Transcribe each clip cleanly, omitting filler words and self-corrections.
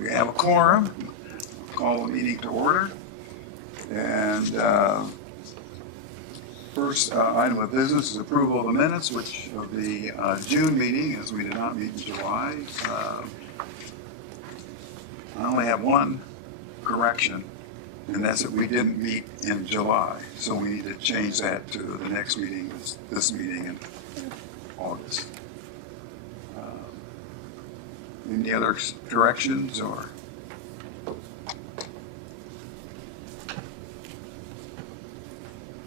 We have a quorum. Call the meeting to order. And first item of business is approval of the minutes, which of the June meeting, as we did not meet in July. I only have one correction, and that's that we didn't meet in July. So we need to change that to the next meeting, this meeting in August. Any other corrections or?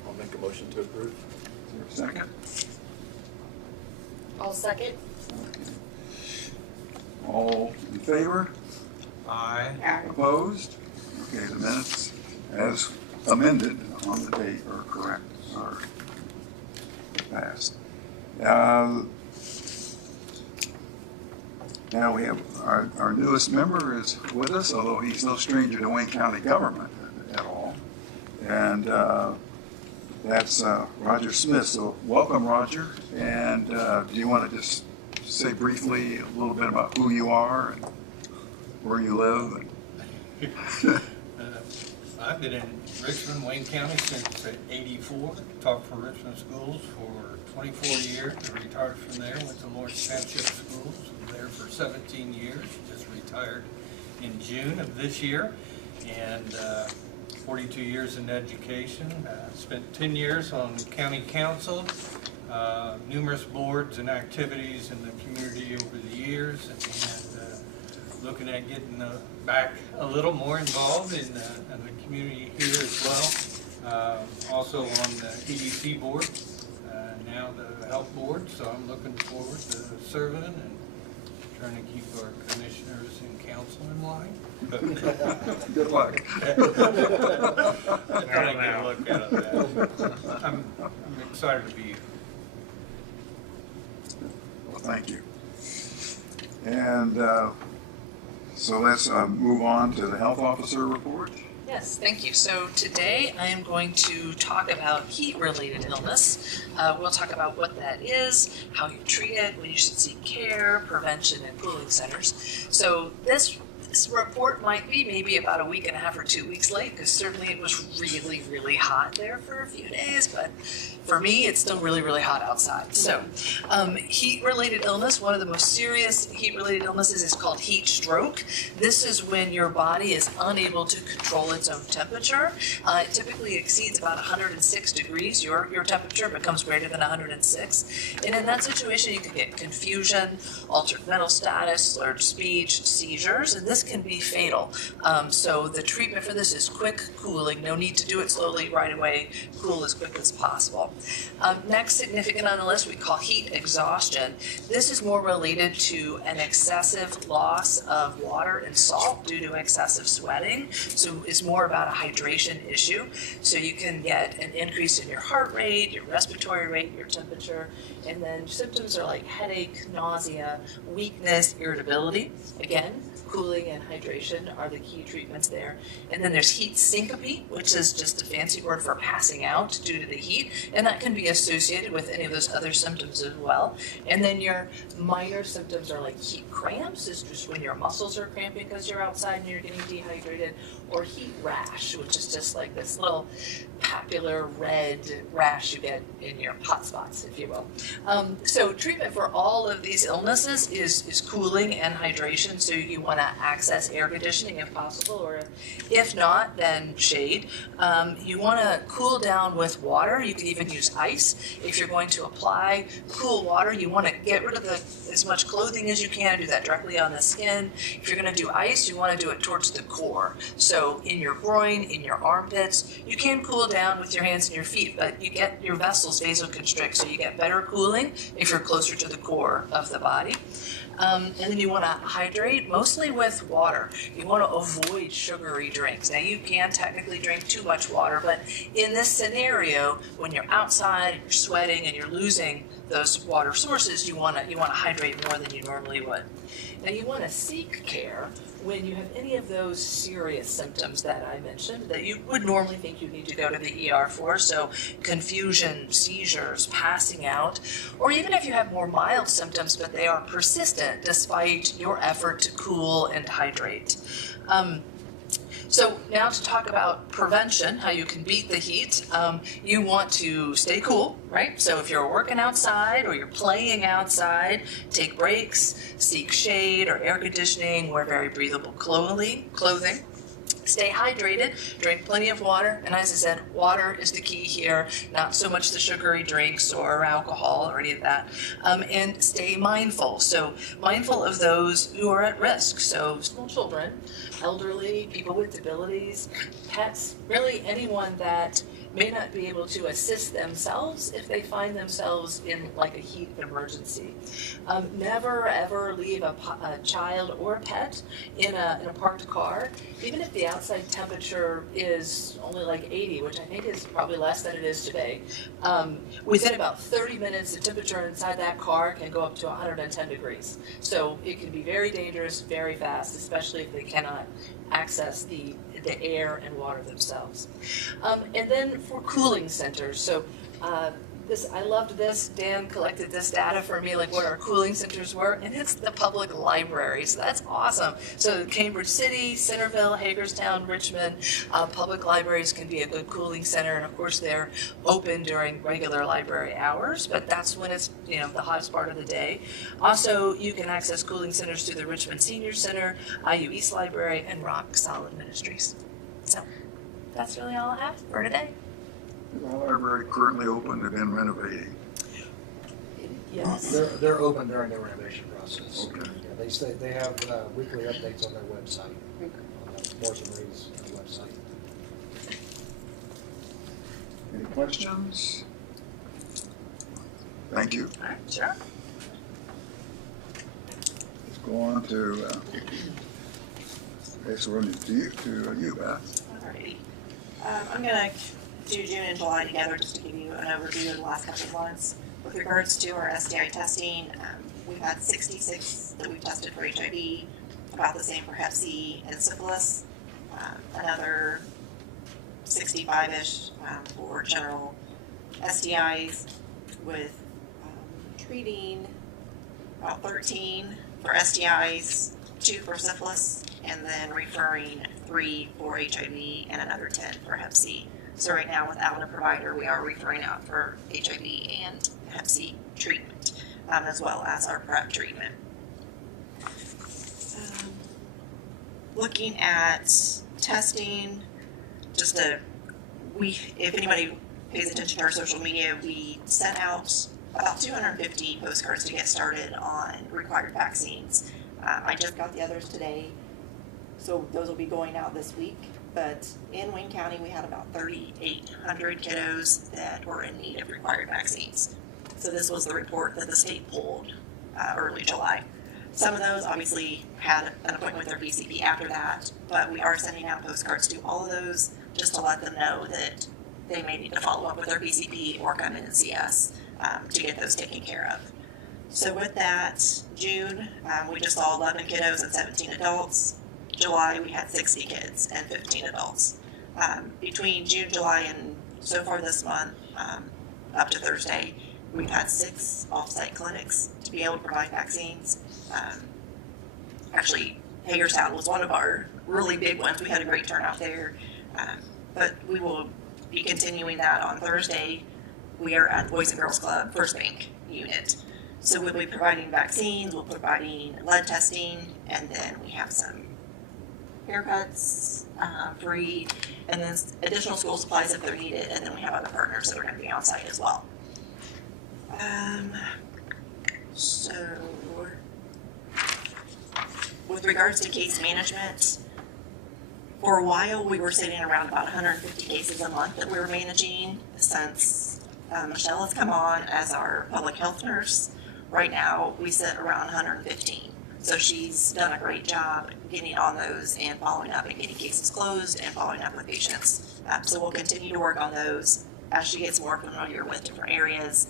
I'll make a motion to approve. Is there a second? I'll second. Okay. All in favor? Aye. Opposed? Okay, the minutes as amended on the date are correct, are passed. Now we have our newest member is with us, although he's no stranger to Wayne County government at all. And that's Roger Smith. So welcome, Roger. And do you want to just say briefly a little bit about who you are and where you live? I've been in Richmond, Wayne County since '84. Taught for Richmond Schools for 24 years. I retired from there. Went to Lawrence Township Schools. Was there for 17 years. Just retired in June of this year. And 42 years in education. Spent 10 years on county council. Numerous boards and activities in the community over the years. And looking at getting back a little more involved in the community here as well. Also on the EDC board, now the health board, so I'm looking forward to serving and trying to keep our commissioners and council in line. Good luck. Trying to get a look out of that. I'm excited to be here. Well, thank you. And so let's move on to the health officer report. Yes, thank you. So today I am going to talk about heat-related illness. We'll talk about what that is, how you treat it, when you should seek care, prevention, and cooling centers. So this report might be maybe about a week and a half or 2 weeks late, because certainly it was really, really hot there for a few days, but for me, it's still really, really hot outside. So heat-related illness, one of the most serious heat-related illnesses is called heat stroke. This is when your body is unable to control its own temperature. It typically exceeds about 106 degrees. Your temperature becomes greater than 106. And in that situation, you can get confusion, altered mental status, slurred speech, seizures, and this can be fatal. So the treatment for this is quick cooling. No need to do it slowly right away. Cool as quick as possible. Next significant on the list we call heat exhaustion. This is more related to an excessive loss of water and salt due to excessive sweating. So it's more about a hydration issue. So you can get an increase in your heart rate, your respiratory rate, your temperature, and then symptoms are like headache, nausea, weakness, irritability. Again, cooling and hydration are the key treatments there. And then there's heat syncope, which is just a fancy word for passing out due to the heat, and that can be associated with any of those other symptoms as well. And then your minor symptoms are like heat cramps, is just when your muscles are cramping because you're outside and you're getting dehydrated, or heat rash, which is just like this little papular red rash you get in your hot spots, if you will. So treatment for all of these illnesses is cooling and hydration, so you want to access air conditioning if possible, or if not, then shade. You want to cool down with water. You can even use ice. If you're going to apply cool water, you want to get rid of as much clothing as you can, do that directly on the skin. If you're going to do ice, you want to do it towards the core. So in your groin, in your armpits, you can cool down with your hands and your feet, but you get your vessels vasoconstrict, so you get better cooling if you're closer to the core of the body. And then you want to hydrate mostly with water. You want to avoid sugary drinks. Now you can technically drink too much water, but in this scenario, when you're outside, you're sweating, and you're losing those water sources, you want to hydrate more than you normally would. Now you want to seek care when you have any of those serious symptoms that I mentioned that you would normally think you need to go to the ER for, so confusion, seizures, passing out, or even if you have more mild symptoms but they are persistent despite your effort to cool and hydrate. So now to talk about prevention, how you can beat the heat. You want to stay cool, right? So if you're working outside or you're playing outside, take breaks, seek shade or air conditioning, wear very breathable clothing. Stay hydrated, drink plenty of water, and as I said, water is the key here, not so much the sugary drinks or alcohol or any of that. And stay mindful. So mindful of those who are at risk. So small children, elderly, people with disabilities, pets, really anyone that may not be able to assist themselves if they find themselves in like a heat emergency. Never ever leave a child or pet in a parked car, even if the outside temperature is only like 80, which I think is probably less than it is today. Within about 30 minutes, the temperature inside that car can go up to 110 degrees. So it can be very dangerous, very fast, especially if they cannot access the air and water themselves. And then for cooling centers, so I loved this. Dan collected this data for me, like what our cooling centers were, and it's the public library. So that's awesome. So Cambridge City, Centerville, Hagerstown, Richmond, public libraries can be a good cooling center, and of course they're open during regular library hours, but that's when it's the hottest part of the day. Also, you can access cooling centers through the Richmond Senior Center, IU East Library, and Rock Solid Ministries. So that's really all I have for today. The library currently open, they've been renovating. Yes. They're open during the renovation process. Okay. Yeah, they have weekly updates on their website, on the Morris and Reed's website. Any questions? Thank you. All right, sure. Let's go on to, next one to you, Beth. Alrighty. I'm going to do June and July together just to give you an overview of the last couple of months. With regards to our STI testing, we've had 66 that we've tested for HIV, about the same for Hep C and syphilis, another 65-ish for general STIs, with treating about 13 for STIs, 2 for syphilis, and then referring 3 for HIV and another 10 for Hep C. So right now, without a provider, we are referring out for HIV and Hep C treatment, as well as our PrEP treatment. Looking at testing, if anybody pays attention to our social media, we sent out about 250 postcards to get started on required vaccines. I just got the others today, so those will be going out this week. But in Wayne County, we had about 3,800 kiddos that were in need of required vaccines. So this was the report that the state pulled early July. Some of those obviously had an appointment with their PCP after that, but we are sending out postcards to all of those just to let them know that they may need to follow up with their PCP or come in and see us to get those taken care of. So with that, June, we just saw 11 kiddos and 17 adults. July, we had 60 kids and 15 adults. Between June, July, and so far this month, up to Thursday, we've had 6 off-site clinics to be able to provide vaccines. Actually, Hagerstown was one of our really big ones. We had a great turnout there. But we will be continuing that on Thursday. We are at the Boys and Girls Club First Bank unit. So we'll be providing vaccines, we'll be providing lead testing, and then we have some haircuts free, and then additional school supplies if they're needed, and then we have other partners that are going to be on site as well. So with regards to case management, for a while we were sitting around about 150 cases a month that we were managing. Since Michelle has come on as our public health nurse, right now we sit around 115. So she's done a great job getting on those and following up and getting cases closed and following up with patients. So we'll continue to work on those as she gets more familiar with different areas.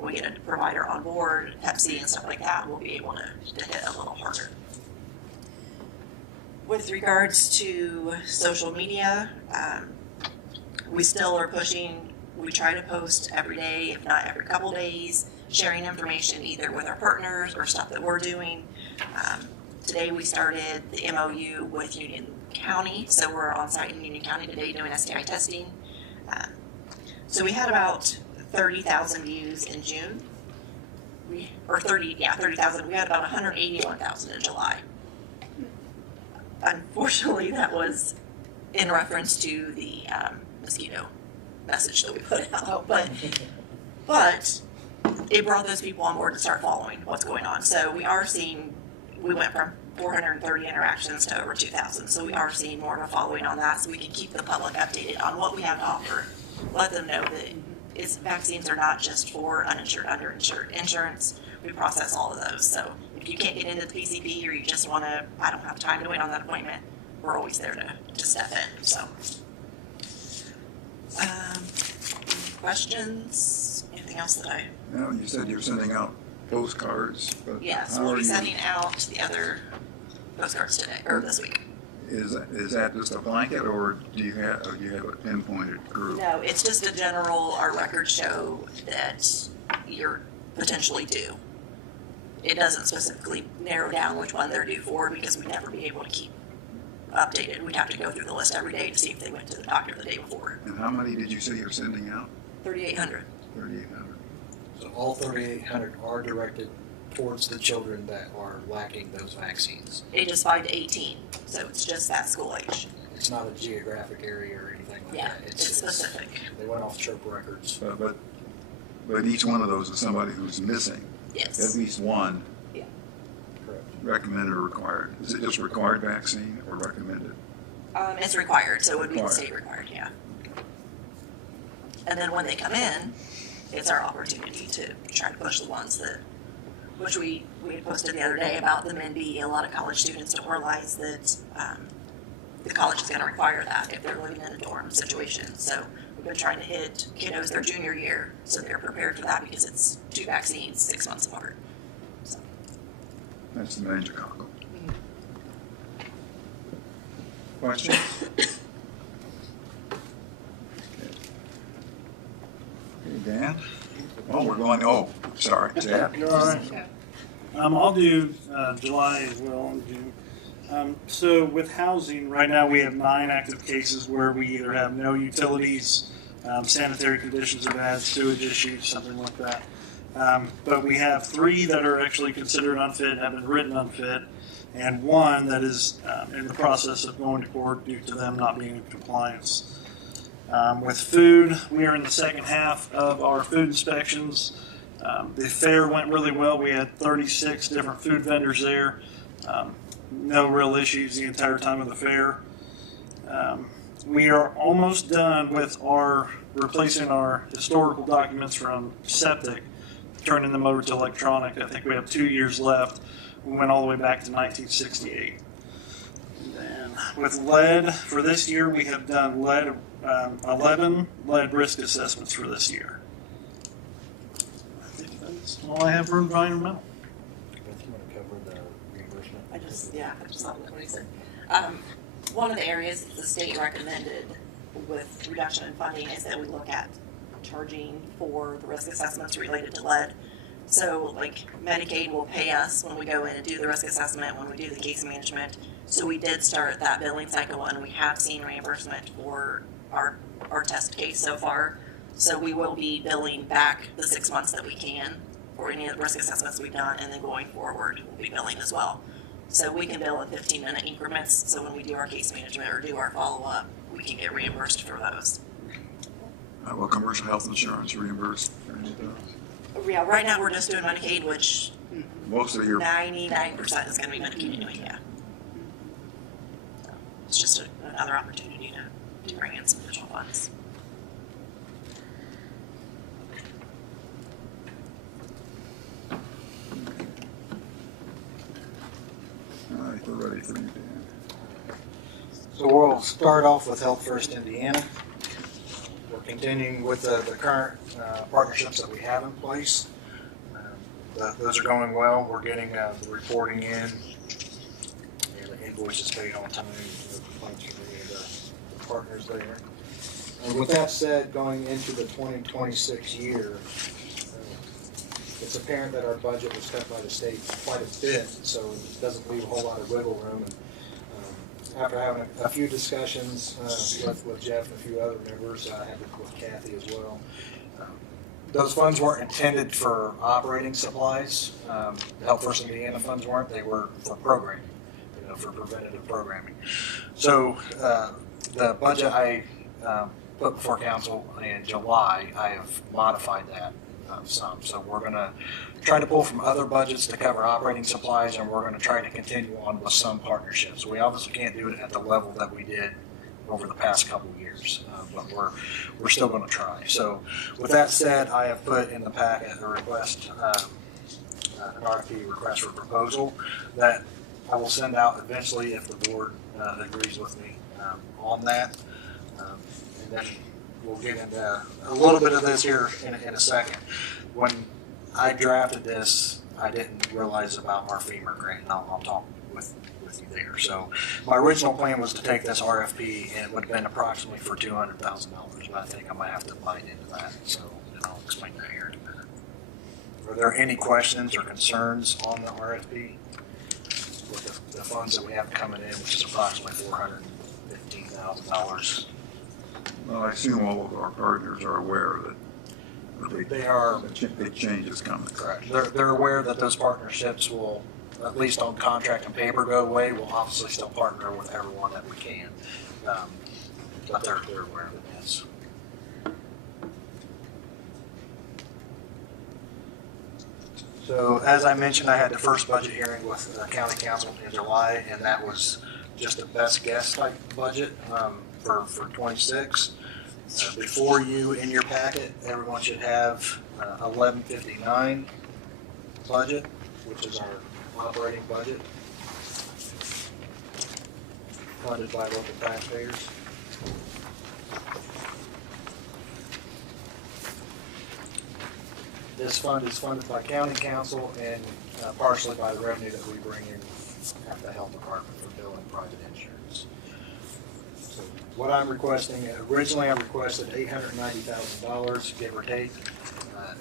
We get a provider on board, Hep C and stuff like that, we'll be able to hit a little harder. With regards to social media, we still are pushing. We try to post every day, if not every couple days, sharing information either with our partners or stuff that we're doing. Today we started the MOU with Union County, so we're on site in Union County today doing STI testing. So we had about 30,000 views in June. 30,000. We had about 181,000 in July. Unfortunately, that was in reference to the mosquito message that we put out, but it brought those people on board to start following what's going on. So we went from 430 interactions to over 2,000. So we are seeing more of a following on that, so we can keep the public updated on what we have to offer. Let them know that vaccines are not just for uninsured, underinsured insurance. We process all of those. So if you can't get into the PCP or you just want to, I don't have time to wait on that appointment, we're always there to step in. So, questions? Anything else that Now, you said you're sending out postcards, but Yes, how we'll are be you- sending out the other postcards today, or this week. Is that just a blanket, or do you have a pinpointed group? No, it's just a general, our records show that you're potentially due. It doesn't specifically narrow down which one they're due for because we'd never be able to keep updated. We'd have to go through the list every day to see if they went to the doctor the day before. And how many did you say you're sending out? 3,800. 3,800. So all 3,800 are directed towards the children that are lacking those vaccines. Ages 5 to 18, so it's just that school age. It's not a geographic area or anything like Yeah, that. it's specific. They went off CHIRP records. But each one of those is somebody who's missing. At Yes. least one Correct. recommended or required. Is it just required vaccine or recommended? It's required, so it would be the Required. state required, yeah. And then when they come in, it's our opportunity to try to push the ones that, which we had posted the other day about the MNB. A lot of college students don't realize that the college is going to require that if they're living in a dorm situation. So we've been trying to hit kiddos their junior year so they're prepared for that because it's 2 vaccines 6 months apart. So, That's the meningococcal. Questions? Okay, Dan? Oh, we're going, sorry, Chad. You're all right. I'll do July as well and June. So with housing, right now we have 9 active cases where we either have no utilities, sanitary conditions are bad, sewage issues, something like that. But we have 3 that are actually considered unfit, have been written unfit, and 1 that is in the process of going to court due to them not being in compliance. With food, we are in the second half of our food inspections. The fair went really well. We had 36 different food vendors there. No real issues the entire time of the fair. We are almost done with replacing our historical documents from septic, turning them over to electronic. I think we have 2 years left. We went all the way back to 1968. And then with lead, for this year, we have done 11 lead risk assessments for this year. I think that's all I have for environmental. Beth, you want to cover the reimbursement? I just thought of what he said. One of the areas that the state recommended with reduction in funding is that we look at charging for the risk assessments related to lead. So like Medicaid will pay us when we go in and do the risk assessment, when we do the case management. So we did start that billing cycle and we have seen reimbursement for our test case so far. So we will be billing back the 6 months that we can for any of the risk assessments we've done, and then going forward, we'll be billing as well. So we can bill in 15-minute increments, so when we do our case management or do our follow-up, we can get reimbursed for those. Will commercial health insurance reimburse for any of those? Yeah, right now we're just doing Medicaid, which Most of your 99% is gonna be Medicaid anyway, yeah. So it's just another opportunity to bring in some additional funds. All right, we're ready for you, Dan. So we'll start off with Health First Indiana. We're continuing with the current partnerships that we have in place. Those are going well. We're getting the reporting in, and the invoices paid on time, the complaints from the partners there. And with that said, going into the 2026 year, it's apparent that our budget was cut by the state quite a bit, so it doesn't leave a whole lot of wiggle room. And after having a few discussions with Jeff and a few other members, I had with Kathy as well, those funds weren't intended for operating supplies. The Help First Indiana funds weren't. They were for programming, for preventative programming. So the budget I put before council in July, I have modified that some. So we're going to try to pull from other budgets to cover operating supplies, and we're going to try to continue on with some partnerships. We obviously can't do it at the level that we did over the past couple of years, but we're still going to try. So with that said, I have put in the packet a request, an RFP request for proposal that I will send out eventually if the board agrees with me on that. And then we'll get into a little bit of this here in a second. When I drafted this, I didn't realize about our FEMA grant, and I'll talk with you there. So my original plan was to take this RFP, and it would have been approximately for $200,000, but I think I might have to bite into that. So I'll explain that here in a minute. Are there any questions or concerns on the RFP with the funds that we have coming in, which is approximately $415,000? Well, I assume all of our partners are aware that They are. big changes coming. Correct. They're aware that those partnerships will, at least on contract and paper, go away. We'll obviously still partner with everyone that we can. But they're aware of it, yes. So as I mentioned, I had the first budget hearing with county council in July, and that was just a best guess type budget for 26. Before you in your packet, everyone should have 1159 budget, which is our operating budget, funded by local taxpayers. This fund is funded by county council and partially by the revenue that we bring in at the health department for billing private insurance. So what I'm requesting, originally I requested $890,000, give or take.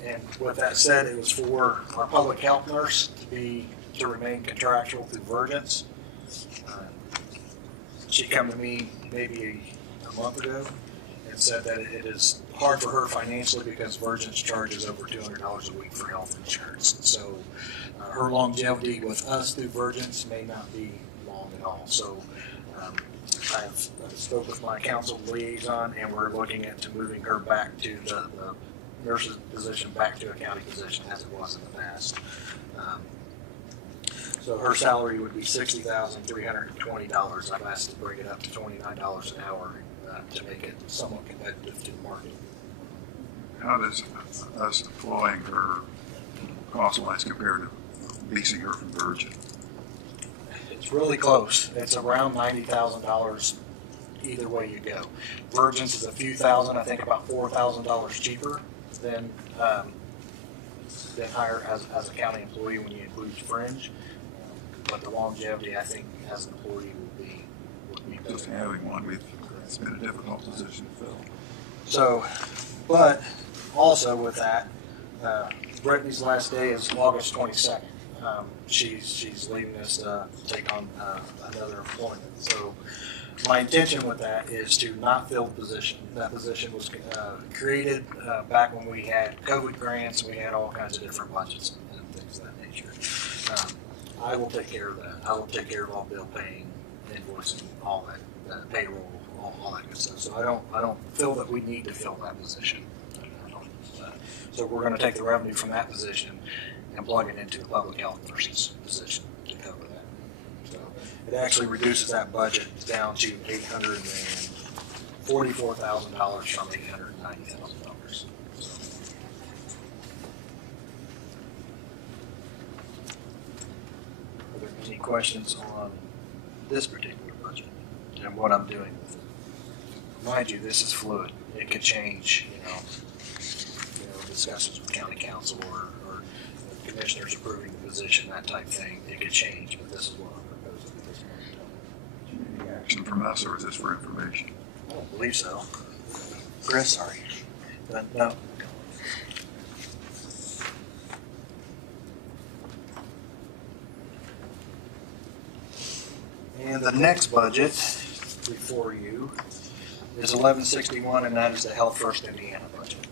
And with that said, it was for our public health nurse to remain contractual through Virgins. She came to me maybe a month ago and said that it is hard for her financially because Virgins charges over $200 a week for health insurance. And so her longevity with us through Virgins may not be long at all. So I've spoke with my council liaison, and we're looking into moving her back to the nurse's position, back to a county position as it was in the past. So her salary would be $60,320. I've asked to bring it up to $29 an hour to make it somewhat competitive to the market. How does us deploying her cost-wise compared to leasing her from Virgin? It's really close. It's around $90,000 either way you go. Virgins is a few thousand, I think about $4,000 cheaper than hire as a county employee when you include fringe. But the longevity, I think, as an employee would be better. Just having one, it's been a difficult position to fill. So, but also with that, Brittany's last day is August 22nd. She's leaving us to take on another employment. So my intention with that is to not fill the position. That position was created back when we had COVID grants and we had all kinds of different budgets and things of that nature. I will take care of that. I will take care of all bill paying, invoicing, all that payroll, all that good stuff. So I don't feel that we need to fill that position. So we're going to take the revenue from that position and plug it into the public health nurse's position to cover that. So it actually reduces that budget down to $844,000 from $890,000. Are there any questions on this particular budget and what I'm doing with it? Mind you, this is fluid. It could change, discussions with county council or the commissioners approving the position, that type thing. It could change, but this is what I'm proposing at this point in time. Any action from us, or is this for information? I don't believe so. Chris, sorry. No. And the next budget before you is 1161, and that is the Health First Indiana budget.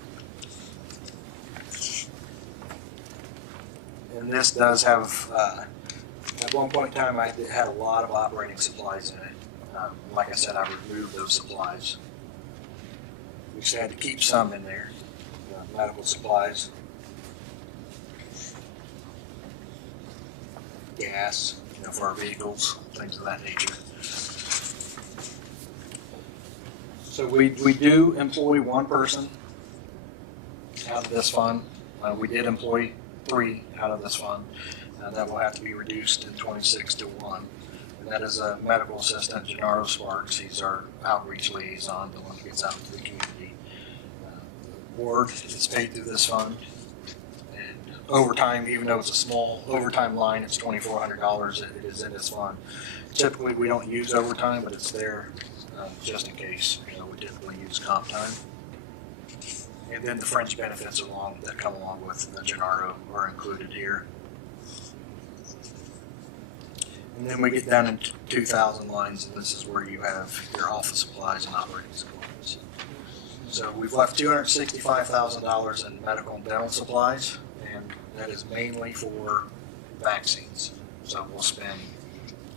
And this does have, at one point in time, I had a lot of operating supplies in it. Like I said, I removed those supplies. We just had to keep some in there, medical supplies, gas, for our vehicles, things of that nature. So we do employ one person out of this fund. We did employ 3 out of this fund. That will have to be reduced in 26 to 1. And that is a medical assistant, Gennaro Sparks. He's our outreach liaison, the one who gets out to the community. The board is paid through this fund. And overtime, even though it's a small overtime line, it's $2,400. It is in this fund. Typically, we don't use overtime, but it's there just in case. We typically use comp time. And then the fringe benefits that come along with the Gennaro are included here. And then we get down into 2,000 lines, and this is where you have your office supplies and operating supplies. So we've left $265,000 in medical and dental supplies, and that is mainly for vaccines. So we'll spend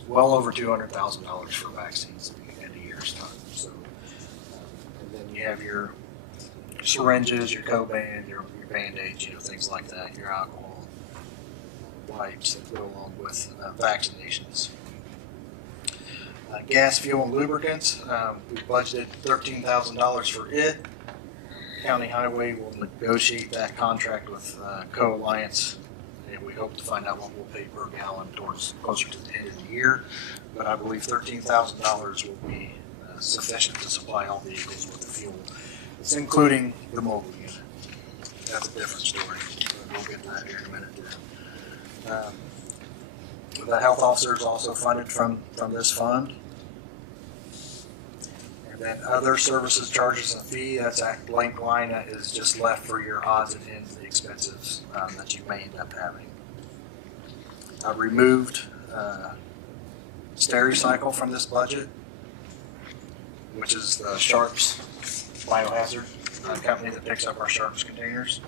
well over $200,000 for vaccines in a year's time. So, and then you have your syringes, your Coban, your Band-Aids, things like that, your alcohol wipes that go along with vaccinations. Gas, fuel, and lubricants, we budgeted $13,000 for it. County Highway will negotiate that contract with Co-Alliance, and we hope to find out what we'll pay per gallon closer to the end of the year. But I believe $13,000 will be sufficient to supply all vehicles with the fuel. It's including the mobile unit. That's a different story. We'll get to that here in a minute. The health officer is also funded from this fund. And then other services, charges, and fee, that's that blank line that is just left for your odds and ends, the expenses that you may end up having. I removed Stericycle from this budget, which is the Sharps Biohazard company that picks up our Sharps containers.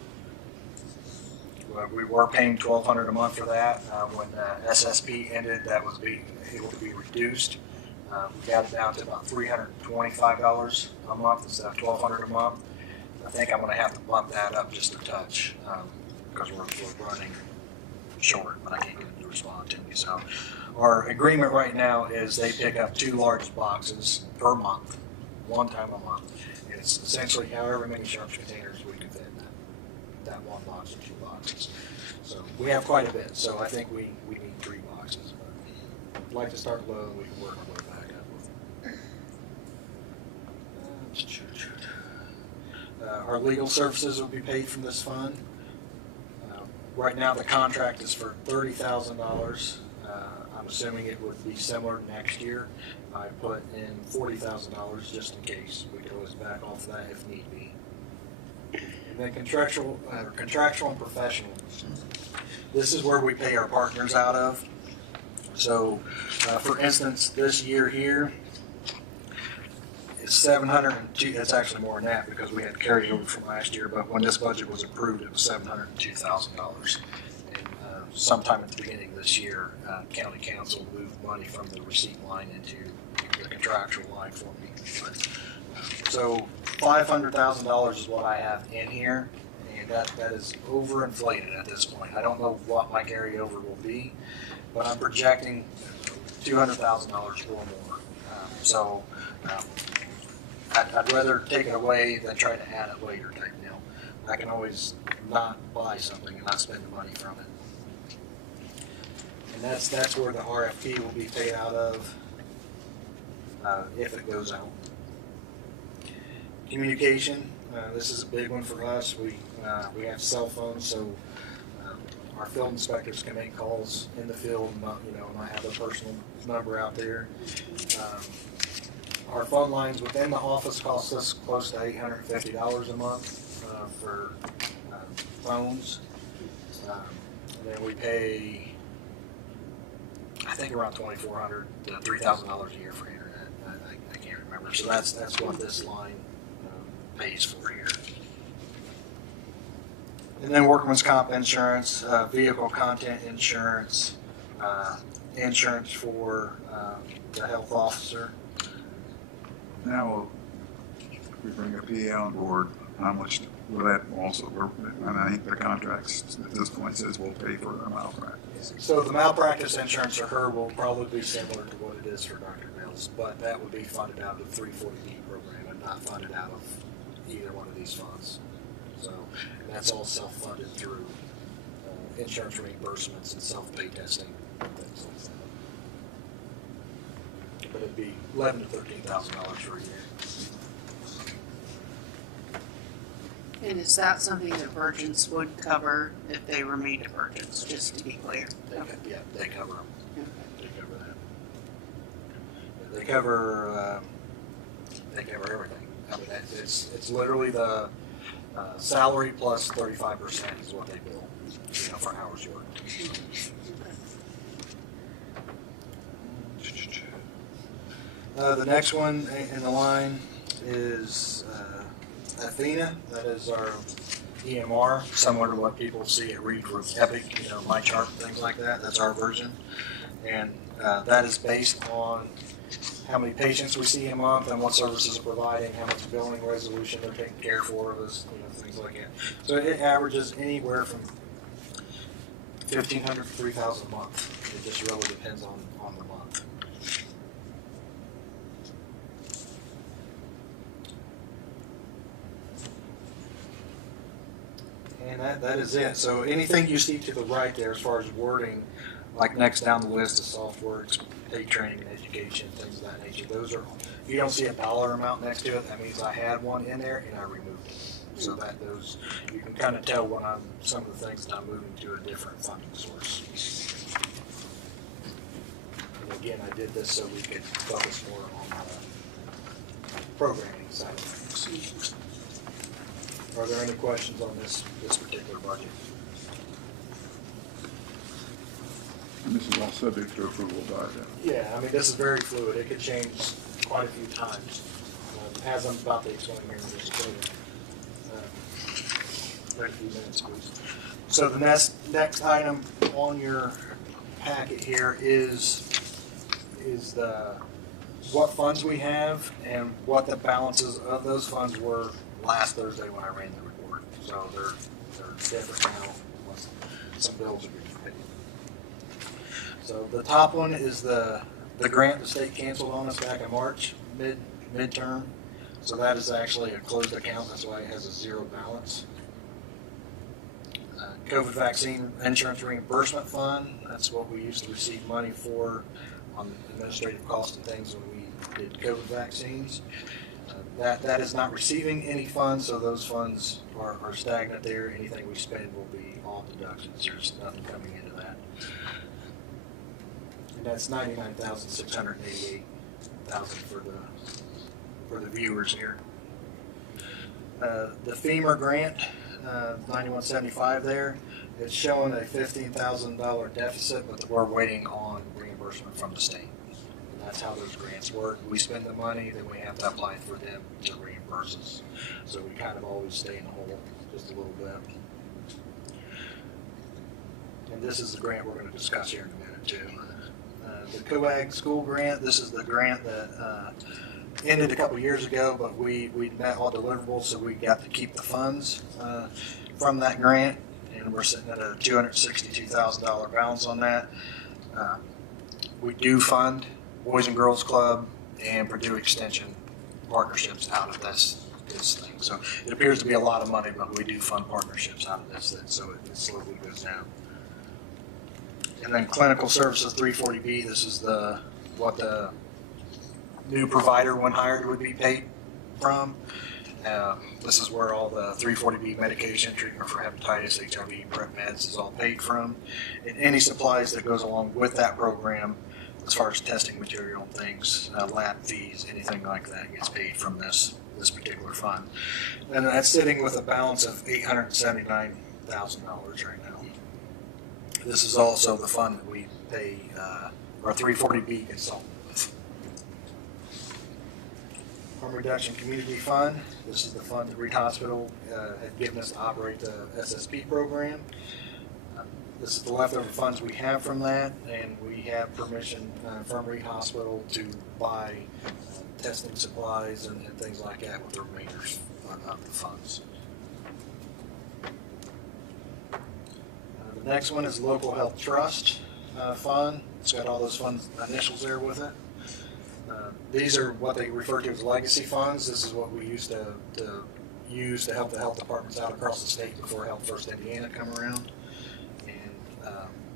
We were paying $1,200 a month for that. When SSP ended, that was able to be reduced. We got it down to about $325 a month instead of $1,200 a month. I think I'm going to have to bump that up just a touch because we're running short, but I can't get them to respond to me. So our agreement right now is they pick up 2 large boxes per month, one time a month. And it's essentially however many Sharps containers we can fit in that one box or 2 boxes. So we have quite a bit. So I think we need 3 boxes. But I'd like to start low and we can work our way back up. Our legal services will be paid from this fund. Right now the contract is for $30,000. I'm assuming it would be similar next year. I put in $40,000 just in case. We could always back off that if need be. And then contractual and professional. This is where we pay our partners out of. So, for instance, this year here is $702. It's actually more than that because we had carryover from last year. But when this budget was approved, it was $702,000. And sometime at the beginning of this year, County Council moved money from the receipt line into the contractual line for me. But, so $500,000 is what I have in here, and that is overinflated at this point. I don't know what my carryover will be, but I'm projecting $200,000 or more. I'd rather take it away than try to add it later type deal. I can always not buy something and not spend the money from it. And that's where the RFP will be paid out of if it goes out. Communication, this is a big one for us. We have cell phones, so our field inspectors can make calls in the field, and not have a personal number out there. Our phone lines within the office cost us close to $850 a month for phones. And then we pay I think around $2,400 to $3,000 a year for internet. I can't remember. So that's what this line pays for here. And then workman's comp insurance, vehicle content insurance, insurance for the health officer. Now, if we bring a PA on board, how much will that also work? And I think the contracts at this point says we'll pay for the malpractice. So the malpractice insurance for her will probably be similar to what it is for Dr. Mills, but that would be funded out of the 340B program and not funded out of either one of these funds. So that's all self-funded through insurance reimbursements and self-pay testing and things like that. But it'd be $11,000 to $13,000 for a year. And is that something that Virgins would cover if they remained at Virgins, just to be clear? Yeah, they cover them. They cover that. They cover everything. I mean, it's literally the salary plus 35% is what they bill, for hours worked. The next one in the line is Athena. That is our EMR, similar to what people see at Reed Group Epic, MyChart, things like that. That's our version. And that is based on how many patients we see a month and what services are providing, how much billing resolution they're taking care for us, things like that. So it averages anywhere from $1,500 to $3,000 a month. It just really depends on the month. And that is it. So anything you see to the right there as far as wording, like next down the list of SoftWorks, paid training and education, things of that nature, those are, if you don't see a dollar amount next to it, that means I had one in there and I removed it. So that those, you can kind of tell when some of the things that I'm moving to a different funding source. And again, I did this so we could focus more on the programming side of things. Are there any questions on this particular budget? And this is all subject to approval by them. Yeah, I mean, this is very fluid. It could change quite a few times. As I'm about to explain here in just a few minutes, please. So the next item on your packet here is the what funds we have and what the balances of those funds were last Thursday when I ran the report. So they're different now unless some bills are being paid. So the top one is the grant the state canceled on us back in March, midterm. So that is actually a closed account. That's why it has a zero balance. COVID vaccine insurance reimbursement fund. That's what we used to receive money for on administrative costs and things when we did COVID vaccines. That is not receiving any funds, so those funds are stagnant there. Anything we spend will be all deductions. There's nothing coming into that. And that's $99,688 for the viewers here. The FEMA grant, $91.75 there. It's showing a $15,000 deficit, but we're waiting on reimbursement from the state. And that's how those grants work. We spend the money, then we have to apply for them to reimburse us. So we kind of always stay in the hole just a little bit. And this is the grant we're going to discuss here in a minute too. The COAG school grant, this is the grant that ended a couple years ago, but we met all deliverables, so we got to keep the funds from that grant, and we're sitting at a $262,000 balance on that. We do fund Boys and Girls Club and Purdue Extension partnerships out of this thing. So it appears to be a lot of money, but we do fund partnerships out of this, so it slowly goes down. And then clinical services 340B, this is what the new provider when hired would be paid from. This is where all the 340B medication, treatment for hepatitis, HIV, PrEP meds is all paid from. And any supplies that goes along with that program, as far as testing material and things, lab fees, anything like that gets paid from this particular fund. And that's sitting with a balance of $879,000 right now. This is also the fund that we pay or 340B consultant with. Harm Reduction Community Fund, this is the fund that Reed Hospital had given us to operate the SSP program. This is the leftover funds we have from that, and we have permission from Reed Hospital to buy testing supplies and things like that with the remainders of the funds. The next one is Local Health Trust Fund. It's got all those funds initials there with it. These are what they refer to as legacy funds. This is what we used to use to help the health departments out across the state before Health First Indiana come around. And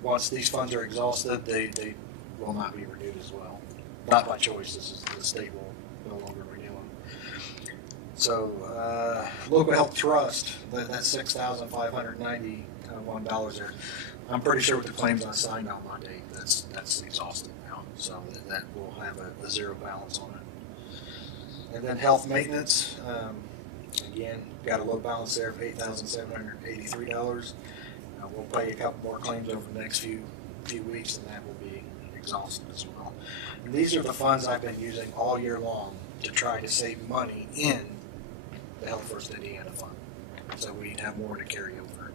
once these funds are exhausted, they will not be renewed as well. Not by choice. This is the state will no longer renew them. So Local Health Trust, that's $6,591 there. I'm pretty sure with the claims I signed on Monday, that's exhausted now. So that will have a zero balance on it. And then health maintenance, again, got a low balance there of $8,783. We'll pay a couple more claims over the next few weeks, and that will be exhausted as well. And these are the funds I've been using all year long to try to save money in the Health First Indiana Fund, so we'd have more to carry over.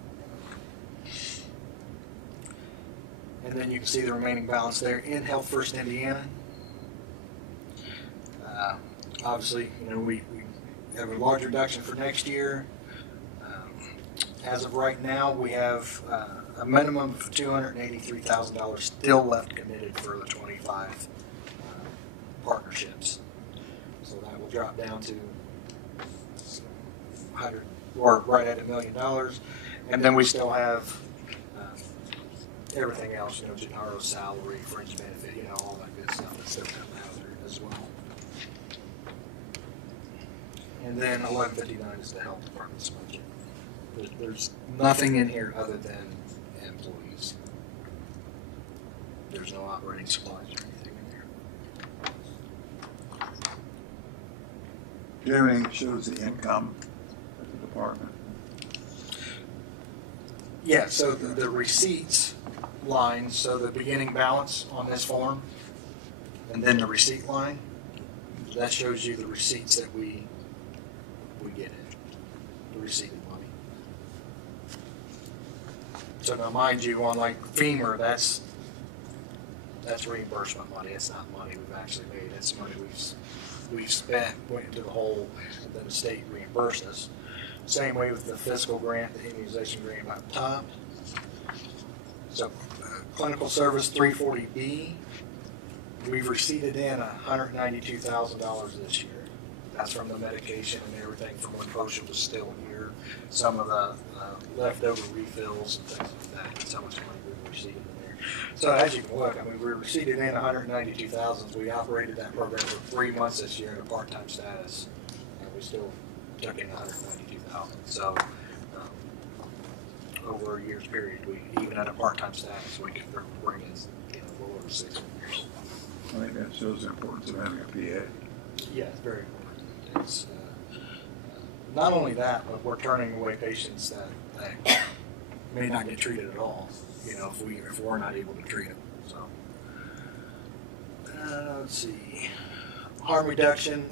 And then you can see the remaining balance there in Health First Indiana. Obviously, we have a large reduction for next year. As of right now, we have a minimum of $283,000 still left committed for the 25 partnerships. So that will drop down to 100, or right at $1 million. And then we still have everything else, Gennaro salary, fringe benefit, all that good stuff that's still coming out of there as well. And then 1159 is the health department's budget. There's nothing in here other than employees. There's no operating supplies or anything in there. Do you have anything that shows the income of the department? Yeah, so the receipts line, so the beginning balance on this form, and then the receipt line, that shows you the receipts that we get in, the receipted money. So now mind you, on like FEMA, that's reimbursement money. It's not money we've actually made. It's money we've spent, went into the hole, and then the state reimbursed us. Same way with the fiscal grant, the immunization grant up top. So clinical service 340B, we've receipted in $192,000 this year. That's from the medication and everything from when Potion was still here. Some of the leftover refills and things like that. That's how much money we received in there. So as you can look, we received in $192,000. We operated that program for 3 months this year in a part-time status, and we still took in $192,000. So over a year's period, we even at a part-time status, we could bring in a little over 6 years. I think that shows the importance of having a PA. Yeah, it's very important. It's not only that, but we're turning away patients that may not get treated at all. If we're not able to treat them. So let's see, harm reduction.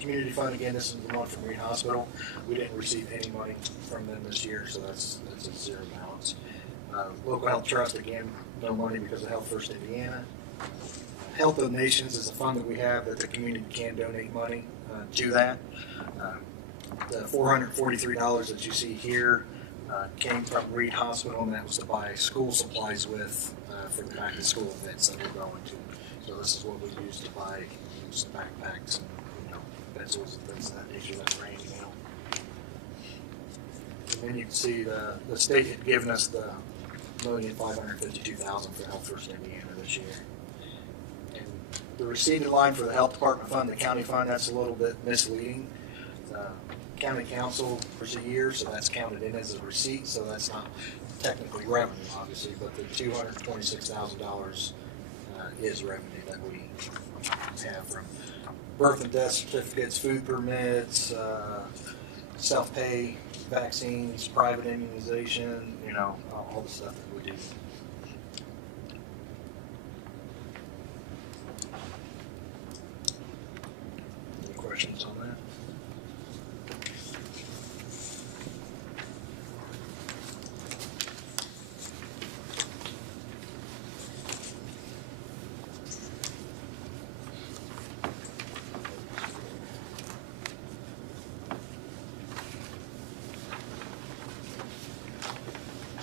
Community fund, again, this is the one from Reed Hospital. We didn't receive any money from them this year, so that's a zero balance. Local Health Trust, again, no money because of Health First Indiana. Health Donations is a fund that we have that the community can donate money to that. The $443 that you see here came from Reed Hospital, and that was to buy school supplies with for the back to school events that we're going to. So this is what we use to buy some backpacks and pencils and things of that nature that we're handing out. And then you can see the state had given us the $1,552,000 for Health First Indiana this year. And the receipted line for the health department fund, the county fund, that's a little bit misleading. County council for a year, so that's counted in as a receipt, so that's not technically revenue, obviously, but the $226,000 is revenue that we have from birth and death certificates, food permits, self-pay vaccines, private immunization, all the stuff that we do.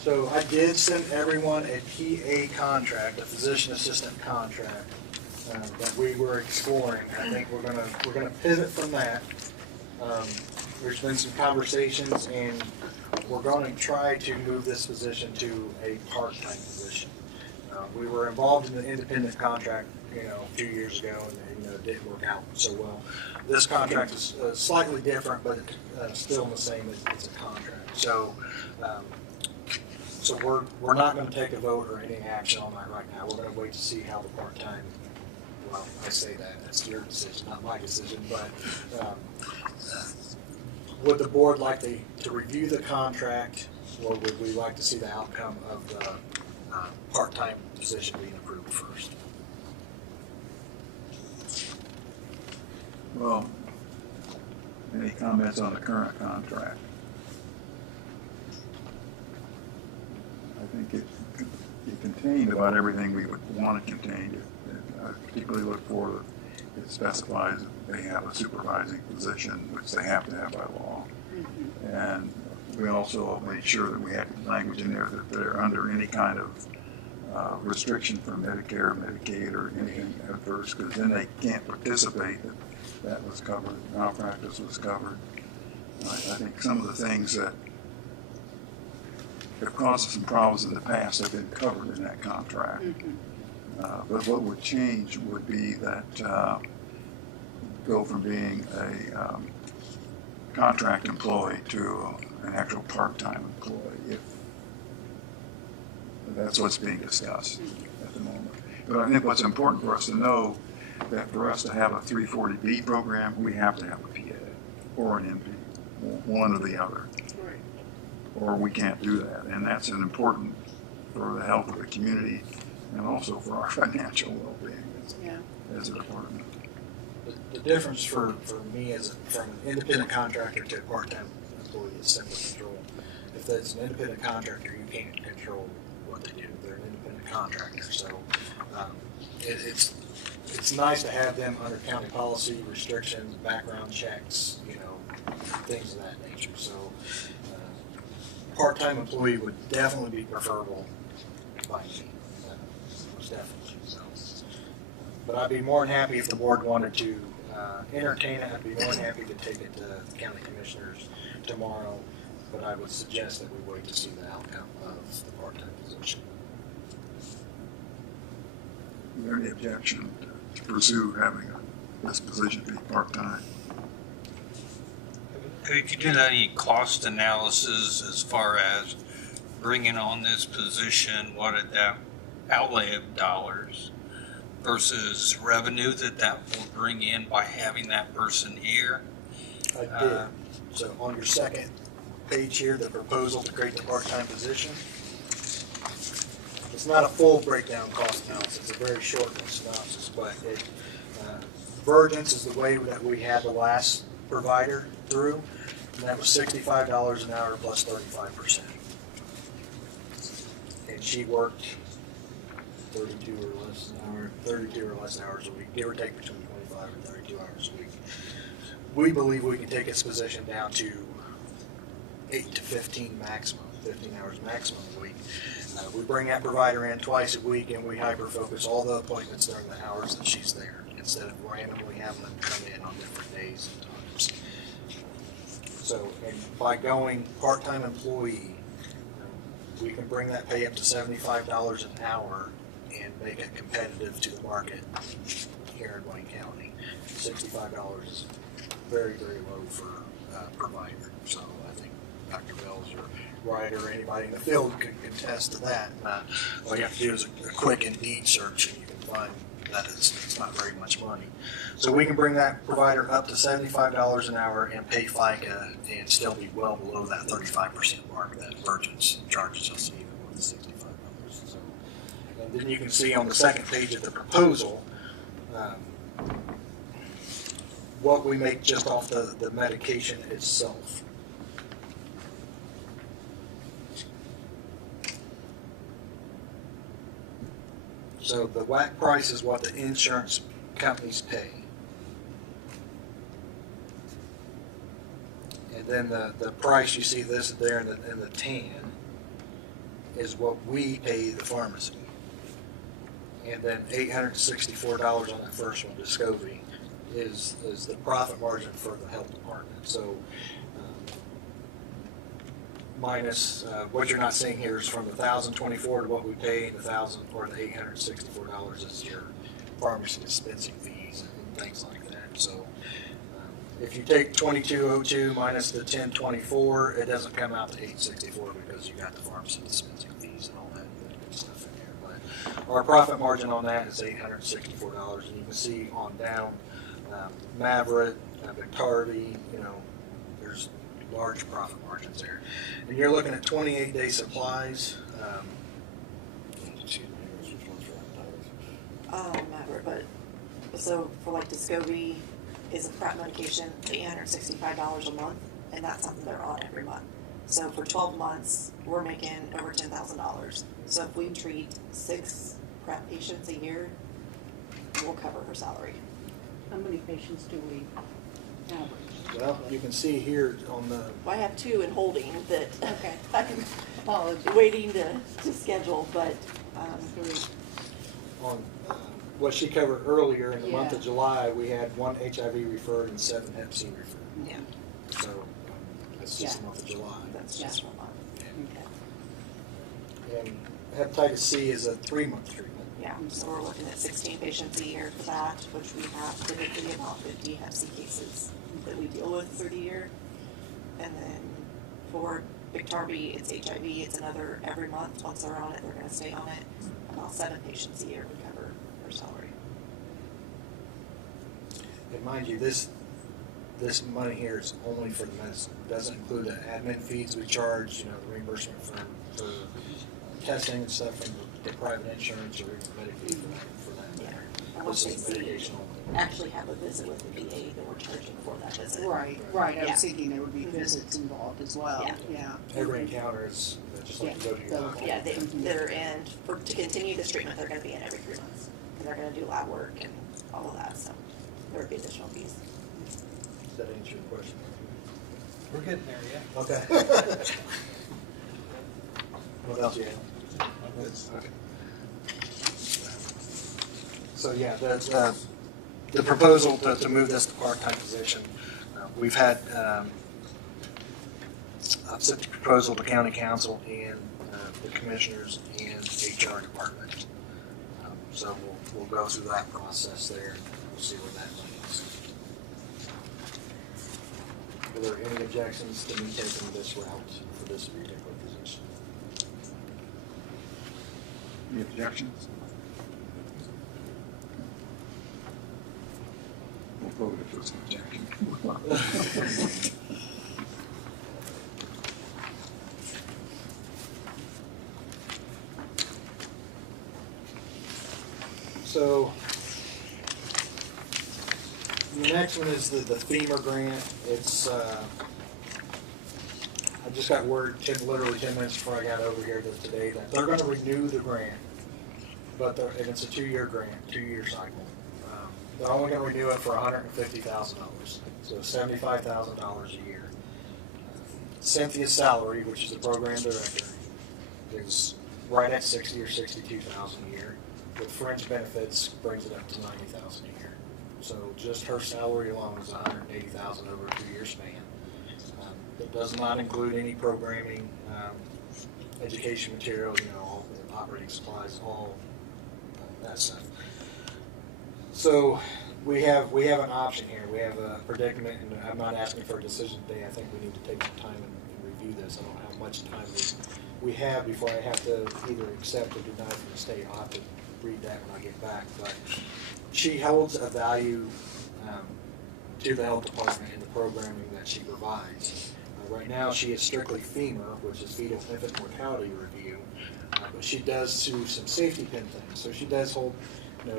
So I did send everyone a PA contract, a physician assistant contract, that we were exploring. I think we're gonna pivot from that. There's been some conversations, and we're going to try to move this position to a part-time position. We were involved in an independent contract, a few years ago, and it didn't work out so well. This contract is slightly different, but still the same. It's a contract. So we're not going to take a vote or any action on that right now. We're going to wait to see how the part-time. Well, I say that's your decision, not my decision. But would the board like to review the contract, or would we like to see the outcome of the part-time position being approved first? Well, any comments on the current contract? I think it contained about everything we would want to contain. I particularly look for, it specifies that they have a supervising position, which they have to have by law. And we also made sure that we had language in there that they're under any kind of restriction for Medicare, Medicaid, or anything adverse, because then they can't participate. That was covered. Malpractice was covered. I think some of the things that have caused us some problems in the past have been covered in that contract. But what would change would be that go from being a contract employee to an actual part-time employee. If that's what's being discussed at the moment. But I think what's important for us to know that for us to have a 340B program, we have to have a PA or an MP, one or the other. Right. Or we can't do that. And that's an important for the health of the community and also for our financial well-being as a department. The difference for me from an independent contractor to a part-time employee is simple control. If it's an independent contractor, you can't control what they do. They're an independent contractor. So it's nice to have them under county policy, restrictions, background checks, things of that nature. So part-time employee would definitely be preferable by me, most definitely. So, but I'd be more than happy if the board wanted to entertain it. I'd be more than happy to take it to the county commissioners tomorrow, but I would suggest that we wait to see the outcome of the part-time position. Is there any objection to pursue having this position be part-time? Have you done any cost analysis as far as bringing on this position? What did that outlay of dollars versus revenue that will bring in by having that person here? I did. So on your second page here, the proposal to create the part-time position, it's not a full breakdown cost analysis. It's a very short synopsis, but Virgins is the way that we had the last provider through, and that was $65 an hour plus 35%. And she worked 32 or less hours a week, give or take between 25 and 32 hours a week. We believe we can take this position down to 8 to 15 maximum, 15 hours maximum a week. We bring that provider in twice a week, and we hyper-focus all the appointments during the hours that she's there, instead of randomly having them come in on different days and times. So, and by going part-time employee, we can bring that pay up to $75 an hour and make it competitive to the market here in Wayne County. $65 is very, very low for a provider. So I think Dr. Bells or Ryder or anybody in the field can contest to that. All you have to do is a quick Indeed search and you can find that it's not very much money. So we can bring that provider up to $75 an hour and pay FICA and still be well below that 35% mark that Virgins charges us even with the $65. So, and then you can see on the second page of the proposal what we make just off the medication itself. So the WAC price is what the insurance companies pay. And then the price, you see this there in the tan, is what we pay the pharmacy. And then $864 on that first one, Descovy, is the profit margin for the health department. So minus what you're not seeing here is from the $1,024 to what we pay, the $864 is your pharmacy dispensing fees and things like that. So if you take 2202 minus the 1024, it doesn't come out to 864 because you got the pharmacy dispensing fees and all that good stuff in there. But our profit margin on that is $864, and you can see on down Maverick, Biktarvy, there's large profit margins there. And you're looking at 28-day supplies. Maverick, but, so for like Descovy is a PrEP medication, $865 a month, and that's something they're on every month. So for 12 months, we're making over $10,000. So if we treat 6 PrEP patients a year, we'll cover her salary. How many patients do we average? Well, you can see here on the Well, I have 2 in holding that Okay. I'm Apologies. waiting to schedule, but, on what she covered earlier in the month of Yeah. July, we had 1 HIV referred and 7 Hep C referred. yeah, So that's just the Yeah. month of July. that's just 1 month. Okay. And hepatitis C is a 3-month treatment. Yeah, so we're looking at 16 patients a year for that, which we have typically about 50 Hep C cases that we deal with through the year. And then for Biktarvy, it's HIV, it's another every month. Once they're on it, they're gonna stay on it. About 7 patients a year would cover her salary. And mind you, this money here is only for the medicine. It doesn't include the admin fees we charge, the reimbursement for testing and stuff from the private insurance or Medicaid for that matter. And once they This is see, medication only. actually have a visit with the VA, then we're charging for that visit. Right. I Yeah. was thinking there would be visits involved as well. Yeah. Yeah. Every encounter is just like you go to your Yeah. doctor. Yeah, they're in, to continue this treatment, they're gonna be in every 3 months. And they're gonna do lab work and all of that, so there would be additional fees. Does that answer your question? We're getting there, yeah. Okay. What else you have? Okay. So yeah, the proposal to move this to part-time position, we've had, I've sent the proposal to county council and the commissioners and HR department. So we'll go through that process there and we'll see where that leads. Are there any objections to me taking this route for this particular position? Any objections? We'll vote if there's an objection. So the next one is the FEMA grant. It's I just got word literally 10 minutes before I got over here today that they're going to renew the grant, and it's a 2-year grant, 2-year cycle. They're only going to renew it for $150,000, so $75,000 a year. Cynthia's salary, which is the program director, is right at $60,000 or $62,000 a year. With fringe benefits, brings it up to $90,000 a year. So just her salary alone is $180,000 over a 2-year span. It does not include any programming, education material, all the operating supplies, all that stuff. So we have an option here. We have a predicament, and I'm not asking for a decision today. I think we need to take some time and review this. I don't know how much time we have before I have to either accept or deny from the state. I'll have to read that when I get back. But she holds a value to the health department in the programming that she provides. Right now, she is strictly FEMA, which is fetal infant mortality review, but she does do some safety pin things. So she does hold,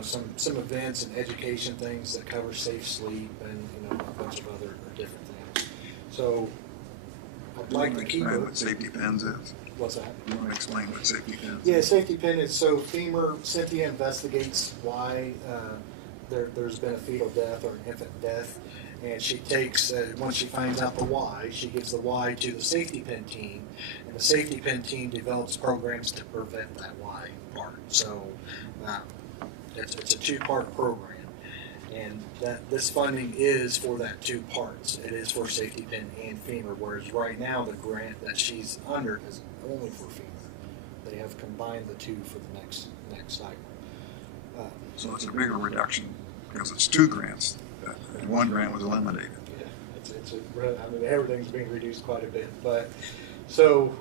some events and education things that cover safe sleep and a bunch of other different things. So I'd like to keep Explain her. what safety pins is. What's that? You want to explain what safety pins Yeah, is? safety pin is so Cynthia investigates why there's been a fetal death or an infant death, And she takes, once she finds out the why, she gives the why to the safety pin team, and the safety pin team develops programs to prevent that why part. So it's a two-part program, and this funding is for that two parts. It is for safety pin and FEMA, whereas right now the grant that she's under is only for FEMA. They have combined the two for the next cycle. So it's a bigger reduction because it's two grants, and one grant was eliminated. Yeah, I mean, everything's being reduced quite a bit. But so,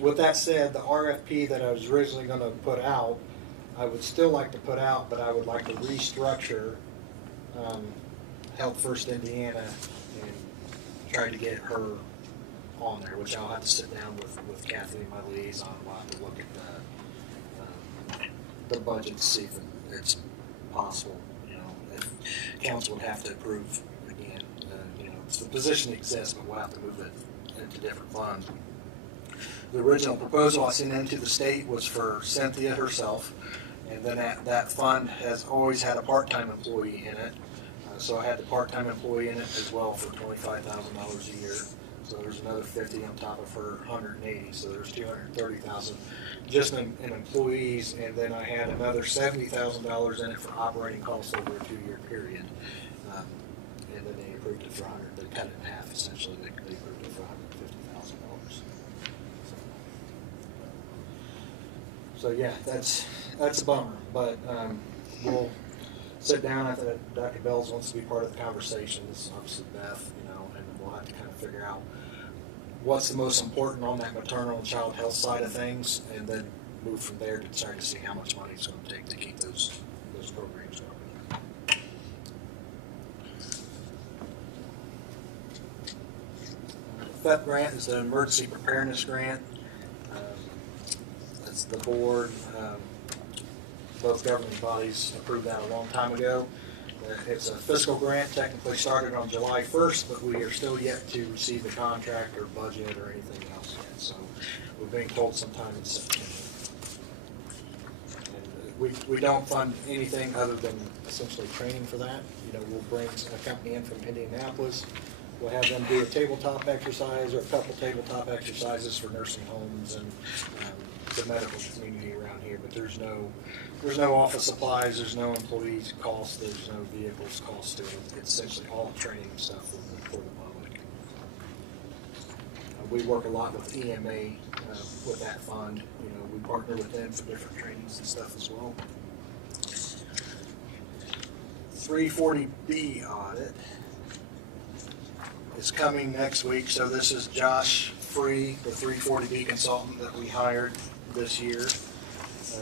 with that said, the RFP that I was originally going to put out, I would still like to put out, but I would like to restructure Health First Indiana and try to get her on there, which I'll have to sit down with Kathy, my liaison. We'll have to look at the budget to see if it's possible. If council would have to approve again. So the position exists, but we'll have to move it into different funds. The original proposal I sent into the state was for Cynthia herself, and then that fund has always had a part-time employee in it. So I had the part-time employee in it as well for $25,000 a year. So there's another 50 on top of her 180. So there's 230,000 just in employees, and then I had another $70,000 in it for operating costs over a 2-year period. And then they approved it for 100. They cut it in half essentially. They approved it for $150,000. So yeah, that's a bummer. But we'll sit down. I think Dr. Bells wants to be part of the conversation. This is obviously Beth, and we'll have to kind of figure out what's the most important on that maternal and child health side of things, and then move from there to try to see how much money it's going to take to keep those programs going. The FEP grant is an emergency preparedness grant. That's the board. Both governing bodies approved that a long time ago. It's a fiscal grant, technically started on July 1st, but we are still yet to receive the contract or budget or anything else yet. So we're being told sometime in September. And we don't fund anything other than essentially training for that. We'll bring a company in from Indianapolis. We'll have them do a tabletop exercise or a couple tabletop exercises for nursing homes and the medical community around here. But there's no office supplies, there's no employees cost, there's no vehicles cost to it. It's essentially all training stuff for the public. We work a lot with EMA with that fund. We partner with them for different trainings and stuff as well. 340B audit is coming next week. So this is Josh Free, the 340B consultant that we hired this year.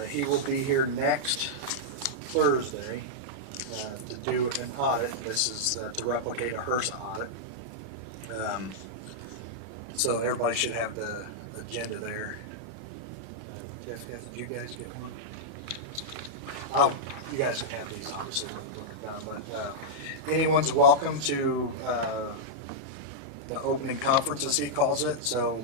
He will be here next Thursday to do an audit. This is to replicate a HRSA audit. So everybody should have the agenda there. Jeff, did you guys get one? Oh, you guys can have these obviously when we're done. But anyone's welcome to the opening conference, as he calls it. So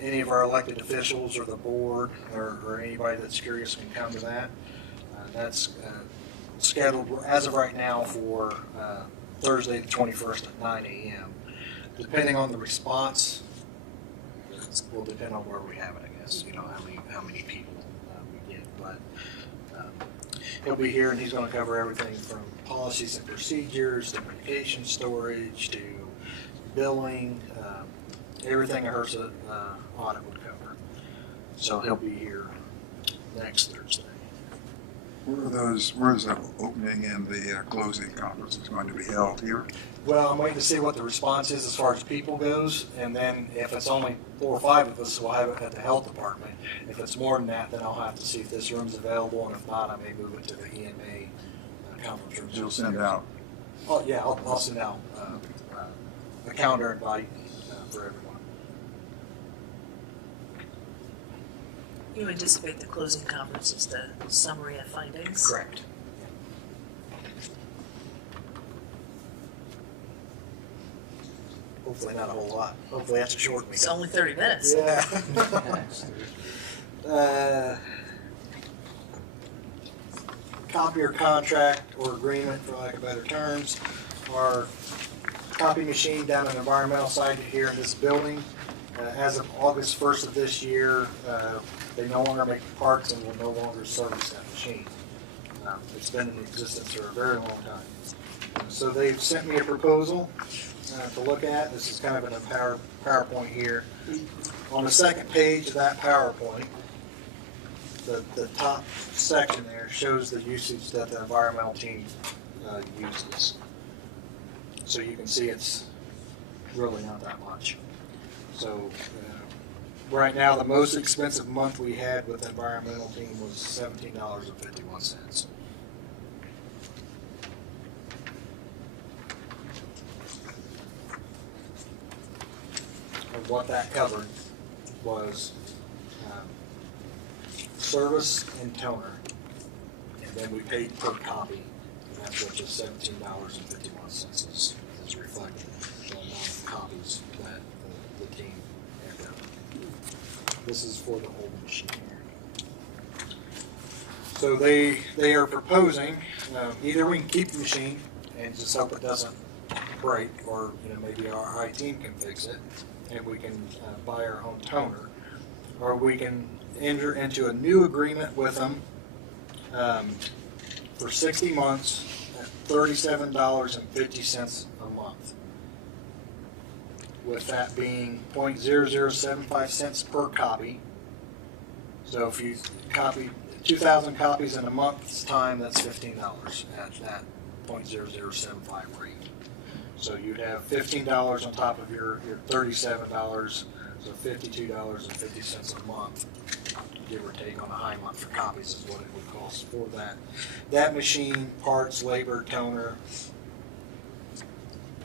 any of our elected officials or the board or anybody that's curious can come to that. That's scheduled as of right now for Thursday the 21st at 9 a.m. Depending on the response, it will depend on where we have it, I guess. How many people we get. But he'll be here and he's going to cover everything from policies and procedures to medication storage to billing, everything a HRSA audit would cover. So he'll be here next Thursday. Where is that opening and the closing conference is going to be held here? Well, I'm waiting to see what the response is as far as people goes, and then if it's only 4 or 5 of us, we'll have it at the health department. If it's more than that, then I'll have to see if this room's available, and if not, I may move it to the EMA conference room. You'll send out. Oh yeah, I'll send out a calendar invite for everyone. You anticipate the closing conference is the summary of findings? Correct. Hopefully not a whole lot. Hopefully that's a short meeting. It's only 30 minutes. Yeah. Copy your contract or agreement, for lack of better terms, our copy machine down on the environmental side here in this building. As of August 1st of this year, they no longer make parts and will no longer service that machine. It's been in existence for a very long time. So they've sent me a proposal to look at. This is kind of in a PowerPoint here. On the second page of that PowerPoint, the top section there shows the usage that the environmental team uses. So you can see it's really not that much. So right now, the most expensive month we had with the environmental team was $17.51. And what that covered was service and toner, and then we paid per copy, and that's what just $17.51 is reflected in the amount of copies that the team had done. This is for the old machine here. So they are proposing either we can keep the machine and just hope it doesn't break, or maybe our IT team can fix it, and we can buy our own toner, or we can enter into a new agreement with them for 60 months at $37.50 a month, with that being 0.0075 cents per copy. So if you copy 2,000 copies in a month's time, that's $15 at that 0.0075 rate. So you'd have $15 on top of your $37, so $52.50 a month, give or take, on a high month for copies is what it would cost for that machine, parts, labor, toner. It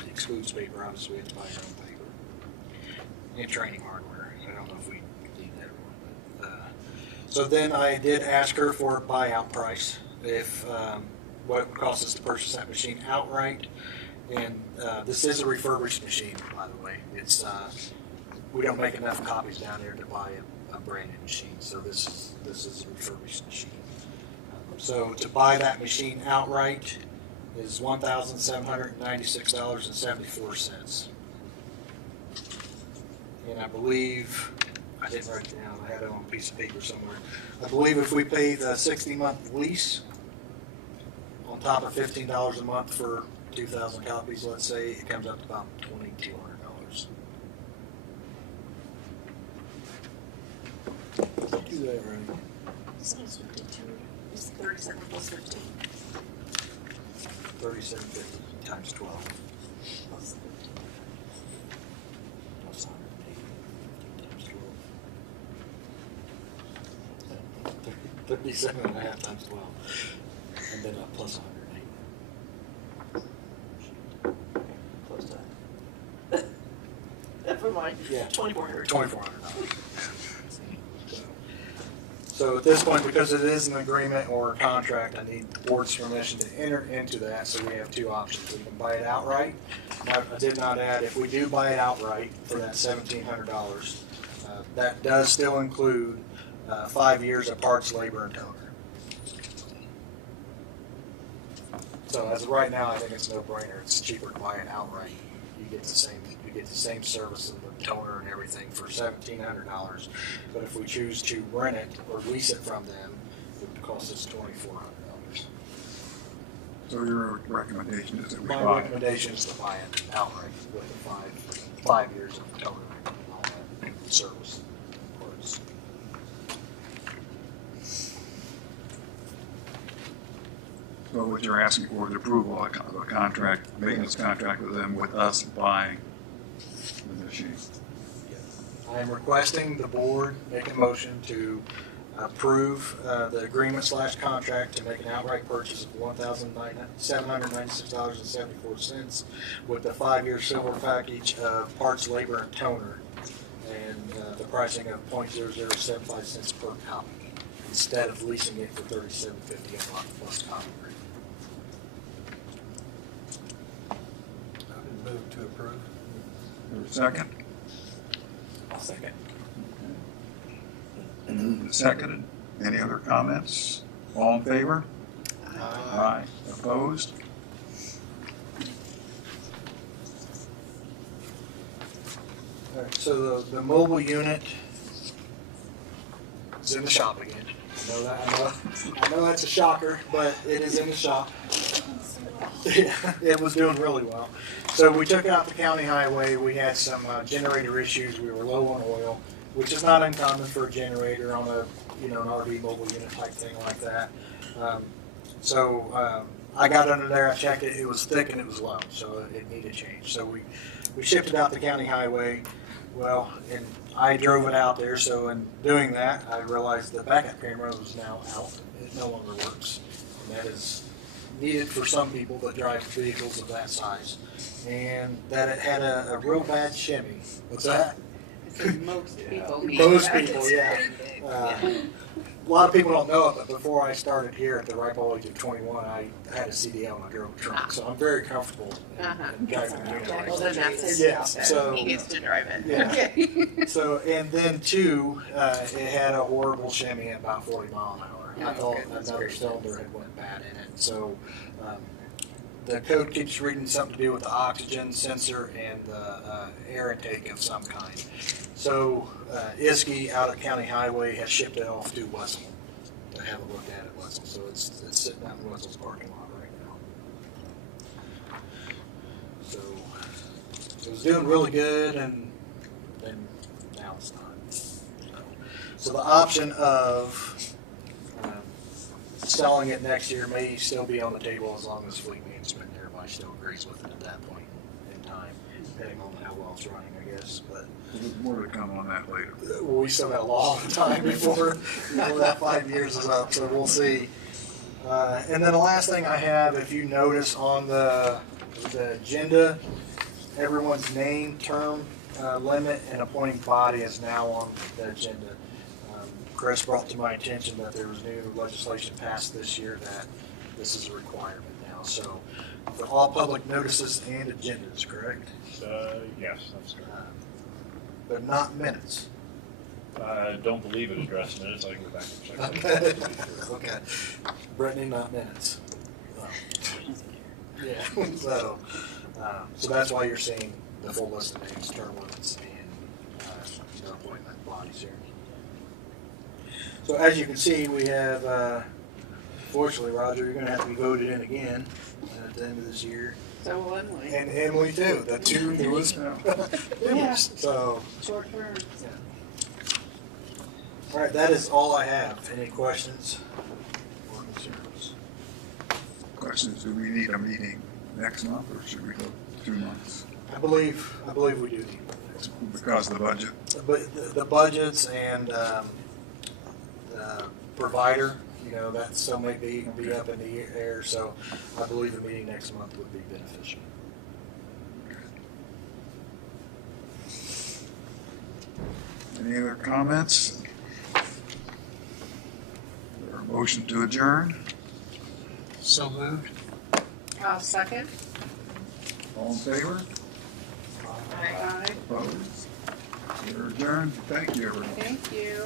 excludes paper, obviously we have to buy our own paper, and training hardware. I don't know if we need that one, but so then I did ask her for a buyout price, if what it would cost us to purchase that machine outright. And this is a refurbished machine, by the way. It's we don't make enough copies down here to buy a brand new machine, so this is a refurbished machine. So to buy that machine outright is $1,796.74. And I believe, I didn't write it down, I had it on a piece of paper somewhere. I believe if we pay the 60-month lease on top of $15 a month for 2,000 copies, let's say, it comes up to about $2,200. Do that right. It's 37 plus 15. 3750 times 12. Plus 15. Plus 180 times 12. 37 and a half times 12. And then plus 180. Close to that. Never mind. Yeah. $2,400. $2,400. So at this point, because it is an agreement or a contract, I need the board's permission to enter into that, so we have two options. We can buy it outright. Now, I did not add, if we do buy it outright for that $1,700, that does still include 5 years of parts, labor, and toner. So as of right now, I think it's a no-brainer. It's cheaper to buy it outright. You get the same service of the toner and everything for $1,700. But if we choose to rent it or lease it from them, it would cost us $2,400. So your recommendation is that we My buy it? recommendation is to buy it outright with the five years of toner and all that service parts. So what you're asking for is approval of a contract, maintenance contract with them, with us buying the machine. I am requesting the board make a motion to approve the agreement / contract to make an outright purchase of $1,796.74 with the 5-year silver package of parts, labor, and toner, and the pricing of 0.0075 cents per copy, instead of leasing it for $37.50 a month plus copy rate. I would move to approve. Second? I'll second. Moved and seconded. Any other comments? All in favor? Aye. Opposed? All right, so the mobile unit is in the shop again. I know that's a shocker, but it is in the shop. Yeah, it was doing really well. So we took it out the county highway. We had some generator issues. We were low on oil, which is not uncommon for a generator on a an RV mobile unit type thing like that. So I got under there. I checked it. It was thick and it was low, so it needed change. So we shipped it out the county highway. Well, and I drove it out there. So in doing that, I realized the backup camera was now out. It no longer works, and that is needed for some people that drive vehicles of that size, and that it had a real bad shimmy. What's that? Most people need Most that. people, yeah. A lot of people don't know it, but before I started here at the ripe old age of 21, I had a CDL and I drove a truck, so I'm very comfortable in driving a unit like Well, that. then that's his Yeah, job then. so- He gets to drive it. Yeah. Okay. So, and then two, it had a horrible shimmy at about 40 mile an hour. I Oh, thought goodness another gracious. cylinder had went bad in it. So, the code keeps reading something to do with the oxygen sensor and the air intake of some kind. So, ISKI out at County Highway has shipped it off to Wessel to have it looked at Wessel. So it's sitting out in Wessel's parking lot right now. So it was doing really good, and then now it's not. So the option of selling it next year may still be on the table as long as fleet management and everybody still agrees with it at that point in time, depending on how well it's running, I guess. But There's more to come on that later. we still got a long time before that 5 years is up, so we'll see. And then the last thing I have, if you notice on the agenda, everyone's name, term limit, and appointing body is now on the agenda. Chris brought to my attention that there was new legislation passed this year that this is a requirement now. So for all public notices and agendas, correct? Yes, that's correct. But not minutes. I don't believe it addressed minutes. I can go back and check. that. Okay. Brittany, not minutes. Yeah, so that's why you're seeing the full list of names, term limits, and the appointment bodies here. So as you can see, we have, fortunately, Roger, you're gonna have to be voted in again at the end of this year. So will Emily. And Emily too, the two newest members, so. Short term. All right, that is all I have. Any questions or concerns? Questions, do we need a meeting next month or should we go 2 months? I believe we do need one next month. Because of the budget? But the budgets and the provider, that still may be up in the air, so I believe a meeting next month would be beneficial. Any other comments? Or a motion to adjourn? So moved. Second. All in favor? Aye. Opposed? We're adjourned. Thank you, everyone. Thank you.